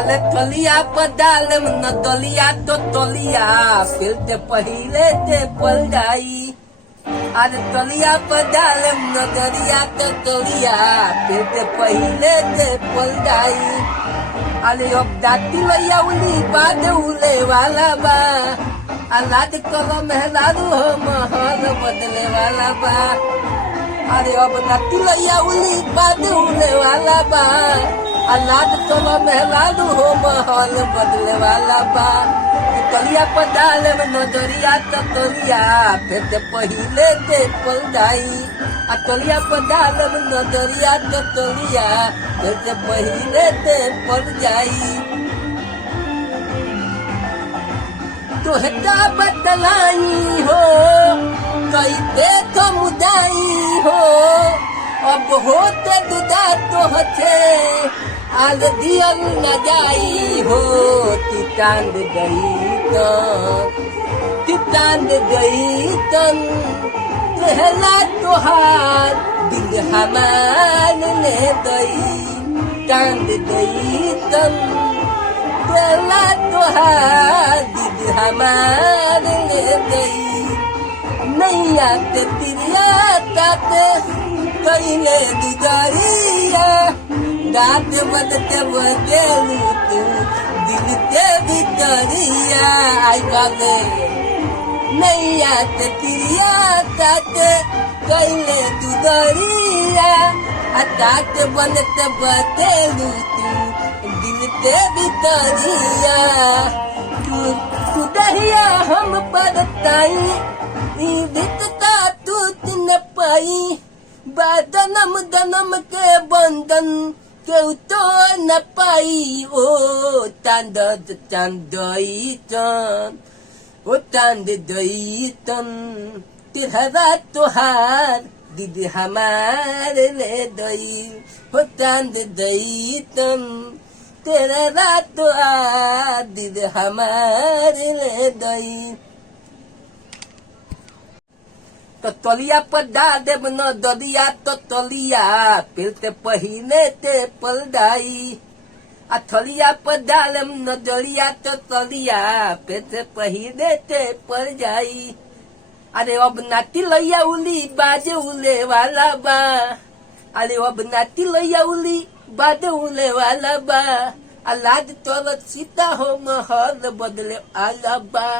आले तलिया पर डालम न दलिया तो तलिया फिर ते पहिले ते पल जाई। आज तलिया पर डालम न दलिया तो तलिया फिर ते पहिले ते पल जाई। अरे अब दाती लैया उली बाद उले वाला बा अलाद कलम मेहरारू हो महल बदले वाला बा। अरे अब दाती लैया उली बाद उले वाला बा अलाद कलम मेहरारू हो महल बदले वाला बा। तलिया पर डाले में नजरिया तो तलिया फिर ते पहिले ते पल जाई। तलिया पर डाले में नजरिया तो तलिया फिर ते पहिले ते पल जाई। तो हेता बदलाई हो कई ते तो मुदाई हो अब होते दुदा तो हथे आल दियल न जाई हो। तितांद गई तन कहला तोहार दिल हमार ले गई। चांद गई तन कहला तोहार दिल हमार ले गई। नैया ते तिरिया ताते कईले दुगारिया दात बदते बदेलू तू दिल के भीतरिया। आई बाबे नैया ते तिरिया ताते कईले दुगारिया तात बदते बदेलू तू दिल के भीतरिया। तू दहिया हम परताई दिखता तूत न पाई जन्म जन्म के बंधन के तो न पाई। ओ चांद चांदई चांद ओ चांद दई तन तिहरा तोहार दीदी हमारे ले दई। हो चांद दई तन तेरा रात आ दीदी हमारे ले दई। तो तलिया पर डाल दे न दलिया तो तलिया फिर ते पहिले ते पल जाई। थलिया पर डालम न दलिया तो तलिया फिर ते पहिले ते पल जाई। अरे अब नाती लैया उली बाजे उले वाला बा। अरे अब नाती लैया उली बाजे उले वाला बा अलाद तोर सीता हो महल बदले आला बा।